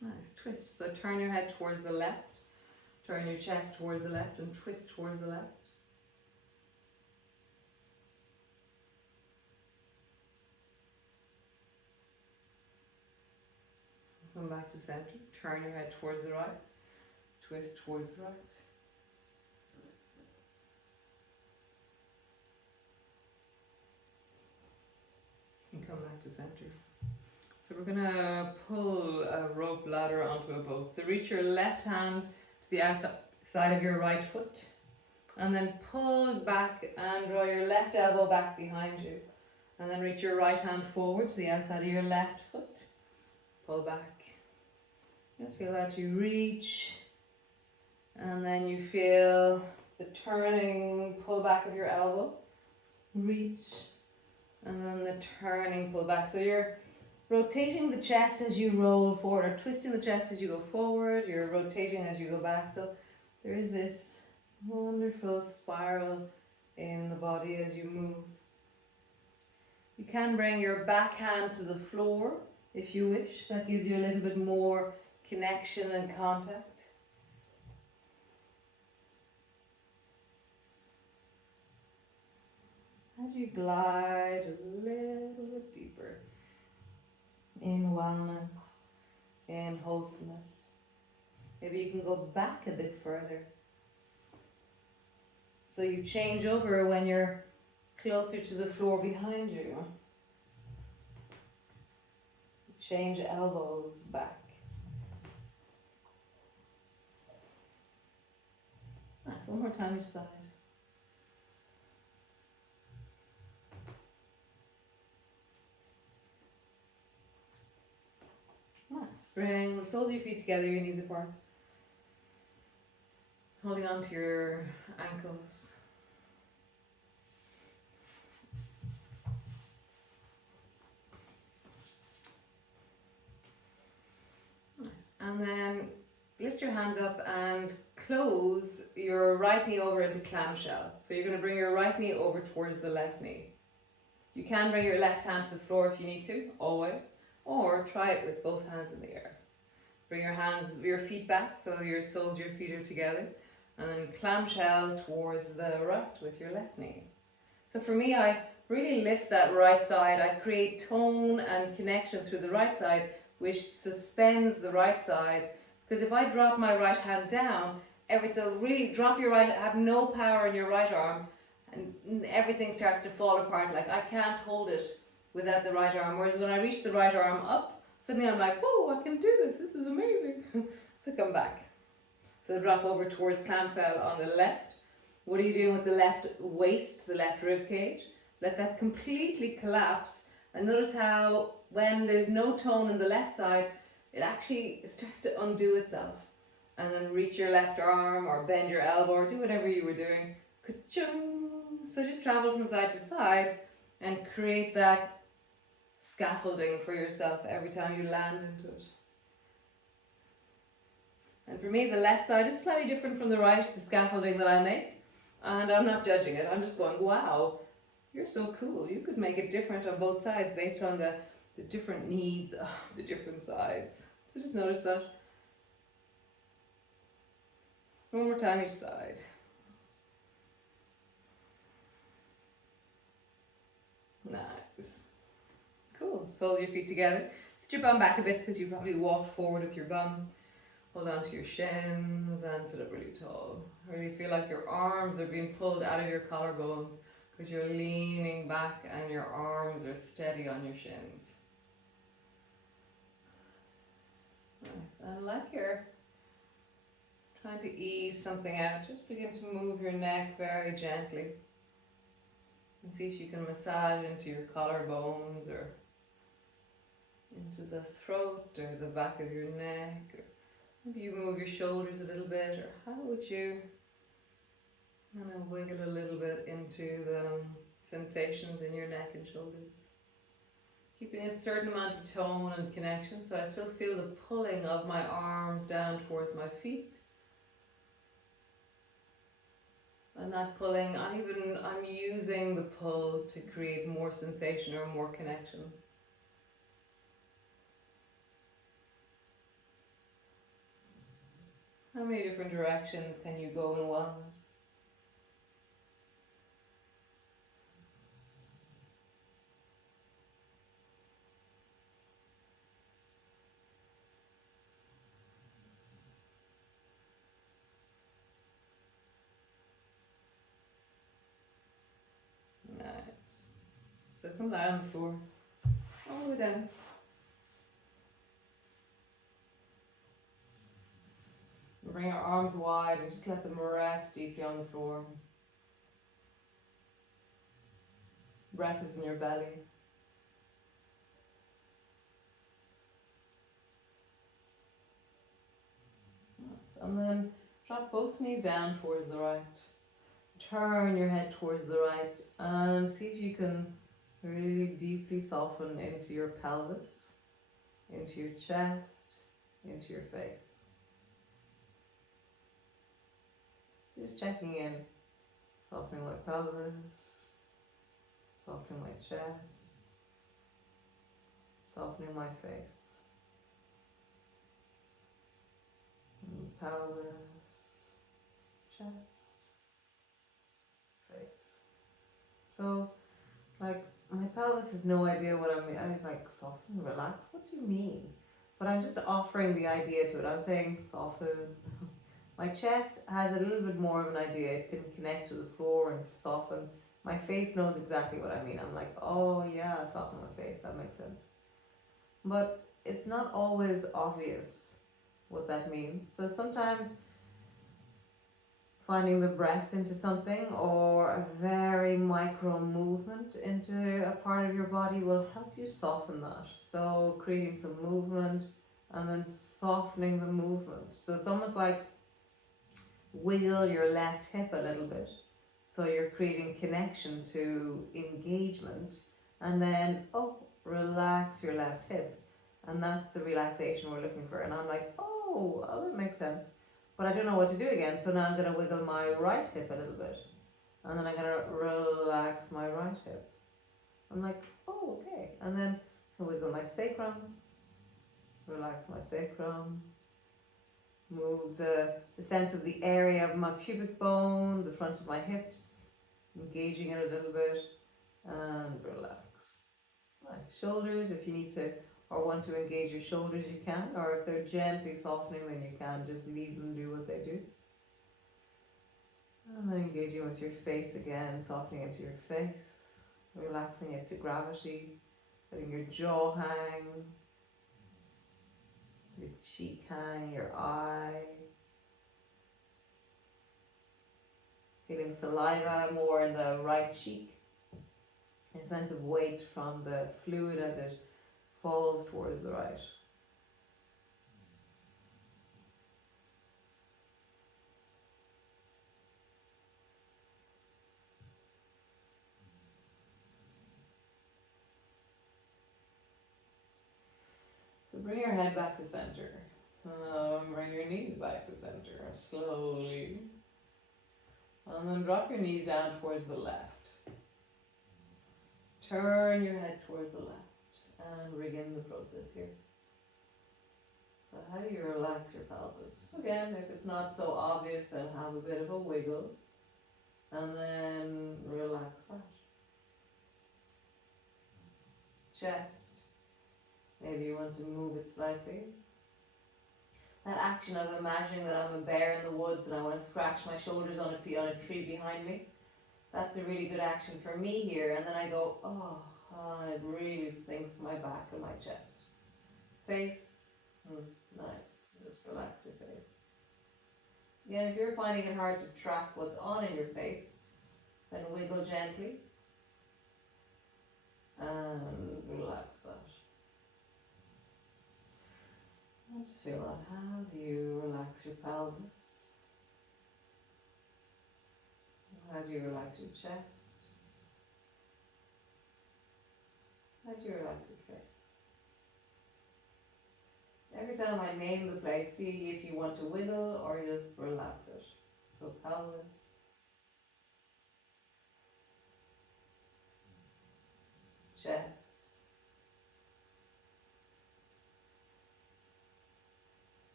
Nice, twist. So turn your head towards the left, turn your chest towards the left and twist towards the left. Come back to center, turn your head towards the right, twist towards the right. And come back to center. So we're going to pull a rope ladder onto a boat. So reach your left hand to the outside of your right foot and then pull back and draw your left elbow back behind you. And then reach your right hand forward to the outside of your left foot. Pull back. Just feel that you reach and then you feel the turning pull back of your elbow. Reach and then the turning pull back. So you're rotating the chest as you roll forward, or twisting the chest as you go forward, you're rotating as you go back. So there is this wonderful spiral in the body as you move. You can bring your back hand to the floor if you wish. That gives you a little bit more connection and contact. And you glide a little bit deeper in wellness, in wholesomeness. Maybe you can go back a bit further. So you change over when you're closer to the floor behind you. Change elbows back. Nice, one more time each side. Nice. Bring the soles of your feet together, your knees apart. Holding on to your ankles. Nice. And then lift your hands up and close your right knee over into clamshell. So you're going to bring your right knee over towards the left knee. You can bring your left hand to the floor if you need to, always. Or try it with both hands in the air. Bring your feet back so your soles of your feet are together. And then clamshell towards the right with your left knee. So for me, I really lift that right side. I create tone and connection through the right side, which suspends the right side. Because if I drop my right hand down, so really drop your right, have no power in your right arm, and everything starts to fall apart. Like I can't hold it without the right arm. Whereas when I reach the right arm up, suddenly I'm like, whoa, I can do this. This is amazing. So come back. So drop over towards clamshell on the left. What are you doing with the left waist, the left rib cage? Let that completely collapse. And notice how when there's no tone in the left side, it starts to undo itself. And then reach your left arm or bend your elbow or do whatever you were doing. Ka-chung. So just travel from side to side and create that scaffolding for yourself every time you land into it. And for me, the left side is slightly different from the right, the scaffolding that I make. And I'm not judging it. I'm just going, wow, you're so cool. You could make it different on both sides based on the different needs of the different sides. So just notice that. One more time each side. Nice. Cool. Soles of your feet together. Sit your bum back a bit because you probably walked forward with your bum. Hold on to your shins and sit up really tall. Really feel like your arms are being pulled out of your collarbones because you're leaning back and your arms are steady on your shins. Nice. And like you're trying to ease something out, just begin to move your neck very gently. And see if you can massage into your collarbones or into the throat or the back of your neck. Or maybe you move your shoulders a little bit, or how would you kind of wiggle a little bit into the sensations in your neck and shoulders. Keeping a certain amount of tone and connection, so I still feel the pulling of my arms down towards my feet. And that pulling, I'm using the pull to create more sensation or more connection. How many different directions can you go in wellness? Nice. So come down on the floor, all the way down. Bring your arms wide and just let them rest deeply on the floor. Breath is in your belly. And then drop both knees down towards the right. Turn your head towards the right and see if you can really deeply soften into your pelvis, into your chest, into your face. Just checking in, softening my pelvis, softening my chest, softening my face. Pelvis, chest, face. So, like, my pelvis has no idea what I mean. I was like, soften, relax. What do you mean? But I'm just offering the idea to it. I'm saying soften. My chest has a little bit more of an idea. It can connect to the floor and soften. My face knows exactly what I mean. I'm like, oh yeah, soften my face. That makes sense. But it's not always obvious what that means. So sometimes finding the breath into something or a very micro movement into a part of your body will help you soften that. So creating some movement and then softening the movement. So it's almost like wiggle your left hip a little bit. So you're creating connection to engagement, and then, oh, relax your left hip. And that's the relaxation we're looking for. And I'm like, oh, that makes sense. But I don't know what to do again. So now I'm going to wiggle my right hip a little bit. And then I'm going to relax my right hip. I'm like, oh, okay. And then I wiggle my sacrum, relax my sacrum, move the sense of the area of my pubic bone, the front of my hips, engaging it a little bit, and relax. Nice. Shoulders, if you need to or want to engage your shoulders, you can, or if they're gently softening, then you can just leave them do what they do. And then engaging with your face again, softening into your face, relaxing it to gravity, letting your jaw hang, your cheek hang, your eye. Feeling saliva more in the right cheek. A sense of weight from the fluid as it falls towards the right. So bring your head back to center. Bring your knees back to center slowly. And then drop your knees down towards the left. Turn your head towards the left and begin the process here. So how do you relax your pelvis? Again, if it's not so obvious, then have a bit of a wiggle. And then relax that. Chest. Maybe you want to move it slightly. That action of imagining that I'm a bear in the woods and I want to scratch my shoulders on a tree behind me. That's a really good action for me here. And then I go, oh, and it really sinks my back and my chest. Face, nice. Just relax your face. Again, if you're finding it hard to track what's on in your face, then wiggle gently and relax that. And just feel that. How do you relax your pelvis? How do you relax your chest? How do you relax your face? Every time I name the place, see if you want to wiggle or just relax it. So pelvis, chest,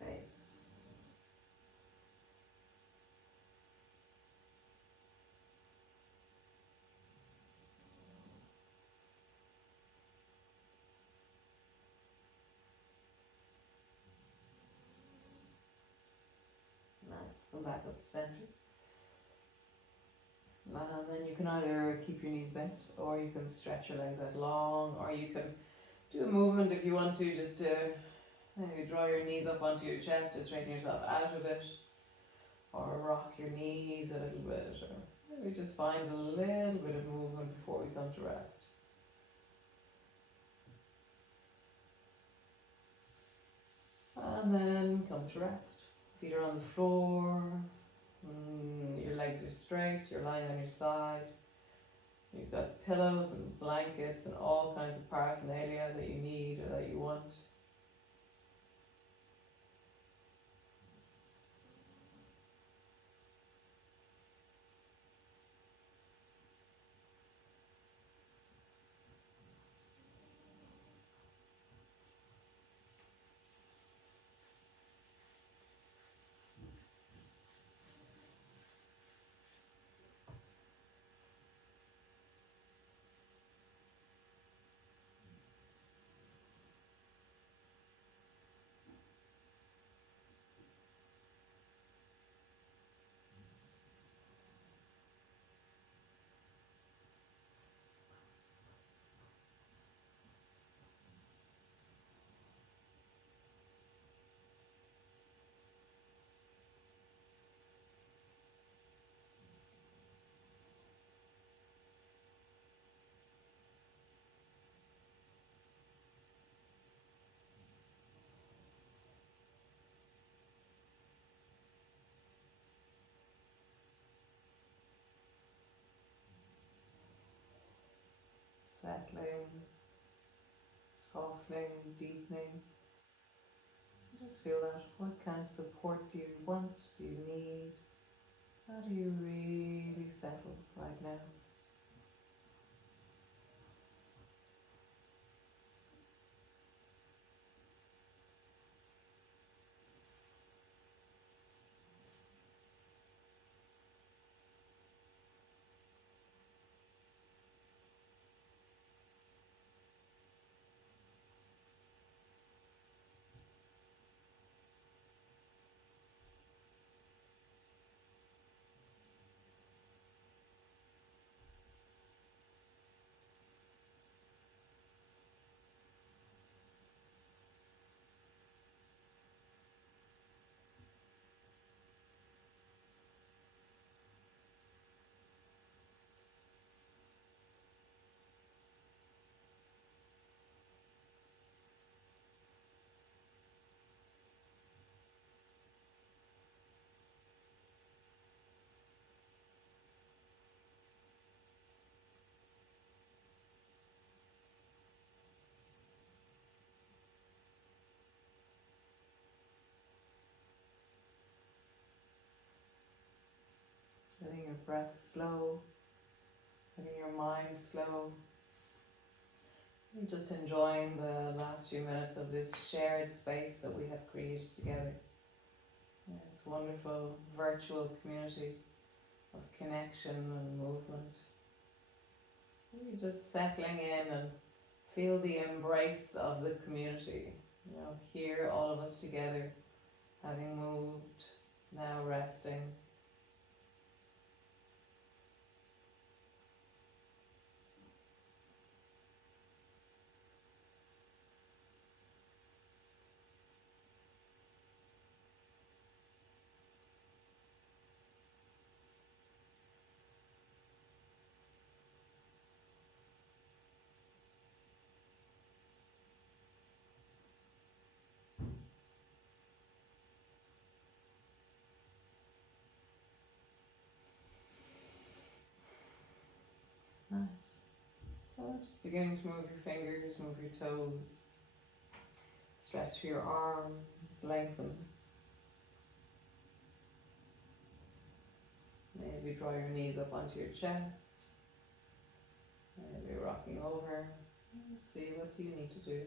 face. Nice. Come back up to center. And then you can either keep your knees bent or you can stretch your legs out long, or you can do a movement if you want to, just to maybe draw your knees up onto your chest to straighten yourself out a bit, or rock your knees a little bit, or maybe just find a little bit of movement before we come to rest. And then come to rest. Feet are on the floor, your legs are straight, you're lying on your side. You've got pillows and blankets and all kinds of paraphernalia that you need or that you want. Settling, softening, deepening. Just feel that. What kind of support do you want? Do you need? How do you really settle right now? Letting your breath slow, letting your mind slow. You're just enjoying the last few minutes of this shared space that we have created together. This wonderful virtual community of connection and movement. You're just settling in and feel the embrace of the community. Here all of us together, having moved, now resting. Nice. So just beginning to move your fingers, move your toes. Stretch your arms, lengthen. Maybe draw your knees up onto your chest. Maybe rocking over. See, what do you need to do?